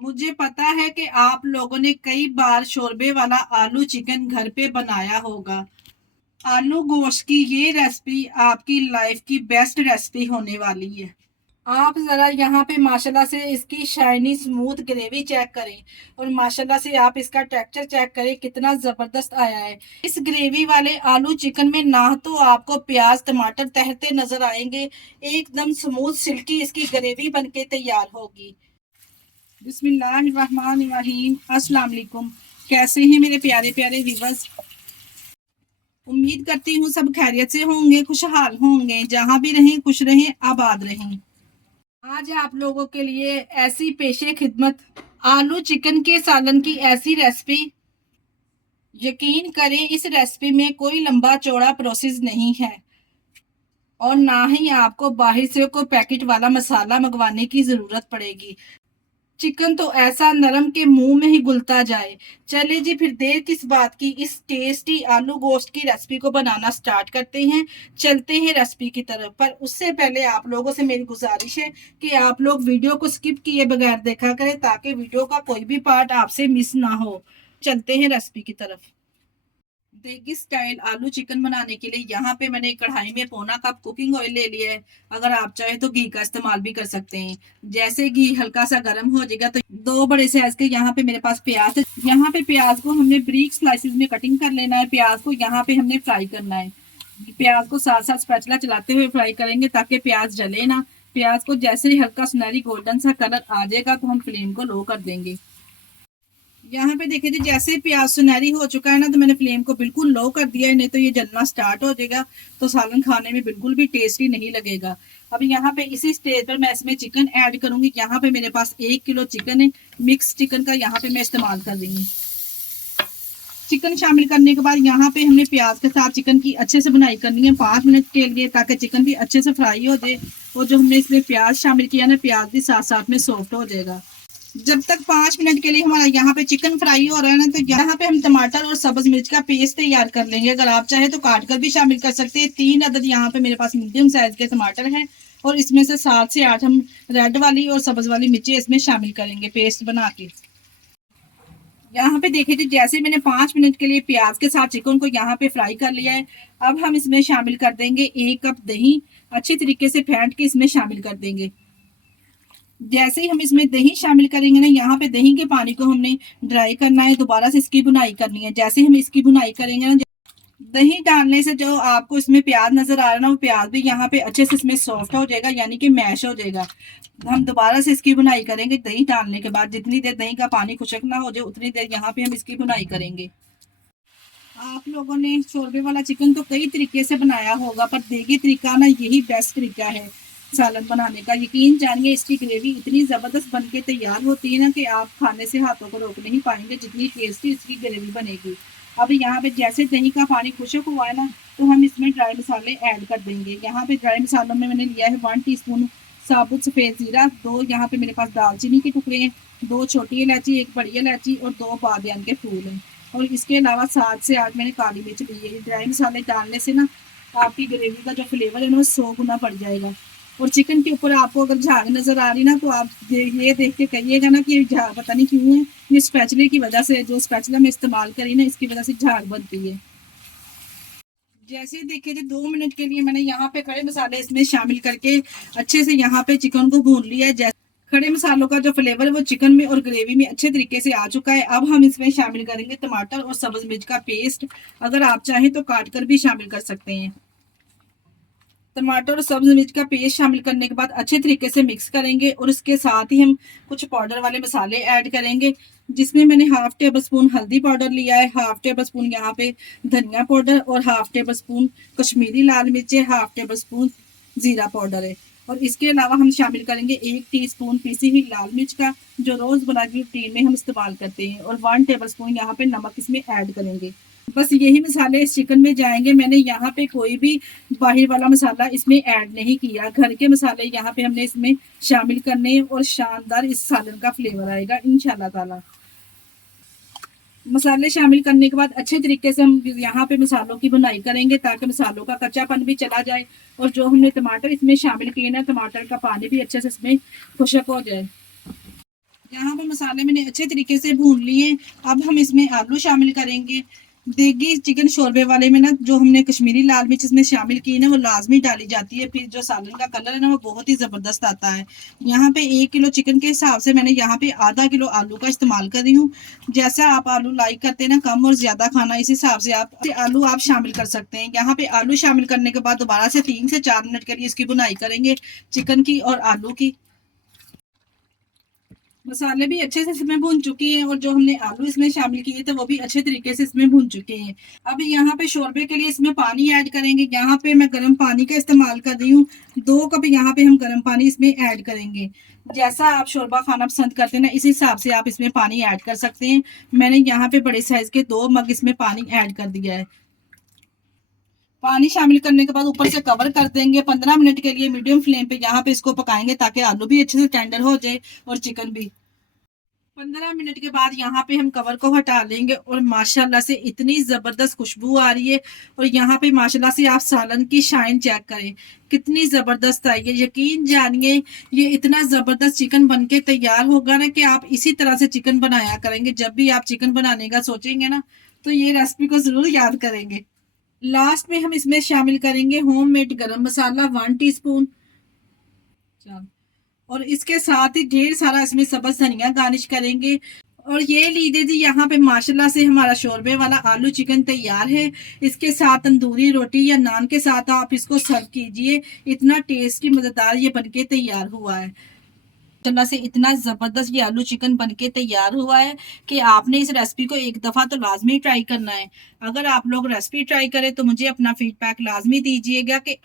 मुझे पता है कि आप लोगों ने कई बार शोरबे वाला आलू चिकन घर पे बनाया होगा। आलू गोश्त की ये रेसिपी आपकी लाइफ की बेस्ट रेसिपी होने वाली है। आप ज़रा यहाँ पे माशाल्लाह से इसकी शाइनी स्मूथ ग्रेवी चेक करें और माशाल्लाह से आप इसका टेक्सचर चेक करें कितना ज़बरदस्त आया है। इस ग्रेवी वाले आलू चिकन में ना तो आपको प्याज टमाटर तहते नजर आएंगे, एकदम स्मूथ सिल्की इसकी ग्रेवी बनके तैयार होगी। बिस्मिल्लाहिर्रहमानिर्रहीम, अस्सलाम वालेकुम। कैसे हैं मेरे प्यारे प्यारे व्यूअर्स? उम्मीद करती हूँ सब खैरियत से होंगे, खुशहाल होंगे, जहाँ भी रहें खुश रहें, आबाद रहें। आज आप लोगों के लिए ऐसी पेशे खिदमत आलू चिकन के सालन की ऐसी रेसिपी। यकीन करें इस रेसिपी में कोई लंबा चौड़ा प्रोसेस नहीं है और ना ही आपको बाहर से कोई पैकेट वाला मसाला मंगवाने की जरूरत पड़ेगी। चिकन तो ऐसा नरम के मुंह में ही घुलता जाए। चले जी फिर देर किस बात की, इस टेस्टी आलू गोश्त की रेसिपी को बनाना स्टार्ट करते हैं। चलते हैं रेसिपी की तरफ, पर उससे पहले आप लोगों से मेरी गुजारिश है कि आप लोग वीडियो को स्किप किए बगैर देखा करें ताकि वीडियो का कोई भी पार्ट आपसे मिस ना हो। चलते हैं रेसिपी की तरफ। देगी स्टाइल आलू चिकन बनाने के लिए यहाँ पे मैंने कढ़ाई में पौना कप कुकिंग ऑयल ले लिया है। अगर आप चाहे तो घी का इस्तेमाल भी कर सकते हैं। जैसे घी हल्का सा गर्म हो जाएगा तो दो बड़े साइज के यहाँ पे मेरे पास प्याज है। यहाँ पे प्याज को हमने ब्रीक स्लाइसिस में कटिंग कर लेना है। प्याज को यहाँ पे हमने फ्राई करना है। प्याज को साथ साथ स्पैचुला चलाते हुए फ्राई करेंगे ताकि प्याज जले ना। प्याज को जैसे ही हल्का सुनहरी गोल्डन सा कलर आ जाएगा तो हम फ्लेम को लो कर देंगे। यहाँ पे देखिए जी, जैसे प्याज सुनहरी हो चुका है ना तो मैंने फ्लेम को बिल्कुल लो कर दिया है, नहीं तो ये जलना स्टार्ट हो जाएगा तो सालन खाने में बिल्कुल भी टेस्टी नहीं लगेगा। अब यहाँ पे इसी स्टेज पर मैं इसमें चिकन ऐड करूंगी। यहाँ पे मेरे पास 1 किलो चिकन है। मिक्स चिकन का यहाँ पे मैं इस्तेमाल कर रही हूँ। चिकन शामिल करने के बाद यहाँ पे हमने प्याज के साथ चिकन की अच्छे से बुनाई करनी है 5 मिनट के लिए, ताकि चिकन भी अच्छे से फ्राई हो जाए और जो हमने इसमें प्याज शामिल किया ना, प्याज भी साथ साथ में सॉफ्ट हो जाएगा। जब तक 5 मिनट के लिए हमारा यहाँ पे चिकन फ्राई हो रहा है ना, तो यहाँ पे हम टमाटर और सब्ज मिर्च का पेस्ट तैयार कर लेंगे। अगर आप चाहे तो काट कर भी शामिल कर सकते हैं। 3 अदद यहाँ पे मेरे पास मीडियम साइज के टमाटर हैं और इसमें से 7 से 8 हम रेड वाली और सब्ज वाली मिर्ची इसमें शामिल करेंगे पेस्ट बना के। यहाँ पे देखिए जी, जैसे मैंने 5 मिनट के लिए प्याज के साथ चिकन को यहाँ पे फ्राई कर लिया है। अब हम इसमें शामिल कर देंगे 1 कप दही। अच्छी तरीके से फेंट के इसमें शामिल कर देंगे। जैसे ही हम इसमें दही शामिल करेंगे ना, यहाँ पे दही के पानी को हमने ड्राई करना है, दोबारा से इसकी बुनाई करनी है। जैसे हम इसकी बुनाई करेंगे ना, दही डालने से जो आपको इसमें प्याज नजर आ रहा है ना, वो प्याज भी यहाँ पे अच्छे से इसमें सॉफ्ट हो जाएगा, यानी कि मैश हो जाएगा। हम दोबारा से इसकी बुनाई करेंगे दही डालने के बाद। जितनी देर दही का पानी खुशक ना हो जाए उतनी देर यहाँ पे हम इसकी बुनाई करेंगे। आप लोगों ने शोरबे वाला चिकन तो कई तरीके से बनाया होगा, पर देगी तरीका ना यही बेस्ट तरीका है सालन बनाने का। यकीन जानिए इसकी ग्रेवी इतनी ज़बरदस्त बनके तैयार होती है ना कि आप खाने से हाथों को रोक नहीं पाएंगे, जितनी टेस्टी इसकी ग्रेवी बनेगी। अब यहाँ पे जैसे दही का पानी खुशक हुआ है ना, तो हम इसमें ड्राई मसाले ऐड कर देंगे। यहाँ पे ड्राई मसालों में मैंने लिया है 1 टीस्पून साबुत सफ़ेद ज़ीरा, 2 यहाँ पे मेरे पास दालचीनी के टुकड़े हैं, 2 छोटी इलायची, 1 बड़ी इलायची और 2 बादियान के फूल हैं। और इसके अलावा 7 से 8 मैंने काली मिर्च ली है। ड्राई मसाले डालने से ना आपकी ग्रेवी का जो फ्लेवर है ना वो 100 गुना बढ़ जाएगा। और चिकन के ऊपर आपको अगर झाग नजर आ रही ना, तो आप ये देख के कहिएगा ना कि झाग पता नहीं क्यों है। ये स्पैचुले की वजह से, जो स्पैचुला में इस्तेमाल करी ना, इसकी वजह से झाग बनती है। जैसे देखिए जी, 2 मिनट के लिए मैंने यहाँ पे खड़े मसाले इसमें शामिल करके अच्छे से यहाँ पे चिकन को भून लिया है। जैसे खड़े मसालों का जो फ्लेवर है वो चिकन में और ग्रेवी में अच्छे तरीके से आ चुका है। अब हम इसमें शामिल करेंगे टमाटर और सब्ज मिर्च का पेस्ट। अगर आप चाहें तो काट कर भी शामिल कर सकते हैं। टमाटर और सब्ज मिर्च का पेस्ट शामिल करने के बाद अच्छे तरीके से मिक्स करेंगे और इसके साथ ही हम कुछ पाउडर वाले मसाले ऐड करेंगे, जिसमें मैंने 1/2 टेबल स्पून हल्दी पाउडर लिया है, 1/2 टेबल स्पून यहाँ पे धनिया पाउडर और 1/2 टेबल स्पून कश्मीरी लाल मिर्च है, 1/2 टेबल स्पून जीरा पाउडर है। और इसके अलावा हम शामिल करेंगे 1 टीस्पून पीसी हुई लाल मिर्च का, जो रोजमर्रा की रूटीन में हम इस्तेमाल करते हैं, और 1 टेबल स्पून यहाँ पे नमक इसमें ऐड करेंगे। बस यही मसाले इस चिकन में जाएंगे। मैंने यहाँ पे कोई भी बाहर वाला मसाला इसमें ऐड नहीं किया। घर के मसाले यहाँ पे हमने इसमें शामिल करने और शानदार इस सालन का फ्लेवर आएगा इंशाल्लाह ताला। मसाले शामिल करने के बाद अच्छे तरीके से हम यहाँ पे मसालों की बुनाई करेंगे ताकि मसालों का कच्चापन भी चला जाए और जो हमने टमाटर इसमें शामिल किए ना, टमाटर का पानी भी अच्छे से इसमें खुशक हो जाए। यहाँ पे मसाले मैंने अच्छे तरीके से भून लिए। अब हम इसमें आलू शामिल करेंगे। देगी चिकन शोरबे वाले में ना जो हमने कश्मीरी लाल मिर्च इसमें शामिल की है ना वो लाजमी डाली जाती है, फिर जो सालन का कलर है ना वो बहुत ही ज़बरदस्त आता है। यहाँ पे 1 किलो चिकन के हिसाब से मैंने यहाँ पे आधा किलो आलू का इस्तेमाल कर रही हूँ। जैसा आप आलू लाइक करते हैं ना कम और ज़्यादा खाना, इस हिसाब से आलू आप शामिल कर सकते हैं। यहाँ पे आलू शामिल करने के बाद दोबारा से 3 से 4 मिनट के लिए इसकी बुनाई करेंगे, चिकन की और आलू की। मसाले भी अच्छे से इसमें भून चुके हैं और जो हमने आलू इसमें शामिल किए थे वो भी अच्छे तरीके से इसमें भून चुके हैं। अब यहाँ पे शोरबे के लिए इसमें पानी ऐड करेंगे। यहाँ पे मैं गर्म पानी का इस्तेमाल कर रही हूँ। 2 कप यहाँ पे हम गर्म पानी इसमें ऐड करेंगे। जैसा आप शोरबा खाना पसंद करते हैं ना इस हिसाब से आप इसमें पानी ऐड कर सकते हैं। मैंने यहाँ पे बड़े साइज के 2 मग इसमें पानी ऐड कर दिया है। पानी शामिल करने के बाद ऊपर से कवर कर देंगे 15 मिनट के लिए मीडियम फ्लेम पे। यहाँ पे इसको पकाएंगे ताकि आलू भी अच्छे से टेंडर हो जाए और चिकन भी। 15 मिनट के बाद यहाँ पे हम कवर को हटा लेंगे और माशाल्लाह से इतनी ज़बरदस्त खुशबू आ रही है। और यहाँ पे माशाल्लाह से आप सालन की शाइन चेक करें कितनी ज़बरदस्त आई है। यकीन जानिए ये इतना ज़बरदस्त चिकन बन के तैयार होगा ना कि आप इसी तरह से चिकन बनाया करेंगे। जब भी आप चिकन बनाने का सोचेंगे ना तो ये रेसिपी को ज़रूर याद करेंगे। लास्ट में हम इसमें शामिल करेंगे होममेड गरम मसाला 1 टीस्पून। और इसके साथ ही ढेर सारा इसमें सब्ज धनिया गार्निश करेंगे। और ये लीजिए जी यहाँ पे माशाल्लाह से हमारा शोरबे वाला आलू चिकन तैयार है। इसके साथ तंदूरी रोटी या नान के साथ आप इसको सर्व कीजिए। इतना टेस्टी मज़ेदार ये बनके तैयार हुआ है। माशाल्लाह से इतना ज़बरदस्त ये आलू चिकन बनके तैयार हुआ है कि आपने इस रेसिपी को एक दफ़ा तो लाजमी ट्राई करना है। अगर आप लोग रेसिपी ट्राई करें तो मुझे अपना फीडबैक लाजमी दीजिएगा कि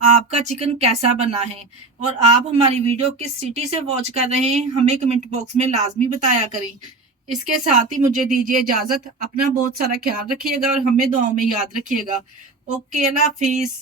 आपका चिकन कैसा बना है। और आप हमारी वीडियो किस सिटी से वॉच कर रहे हैं हमें कमेंट बॉक्स में लाजमी बताया करें। इसके साथ ही मुझे दीजिए इजाज़त। अपना बहुत सारा ख्याल रखिएगा और हमें दुआओं में याद रखिएगा। ओके, अल्लाह हाफिज़।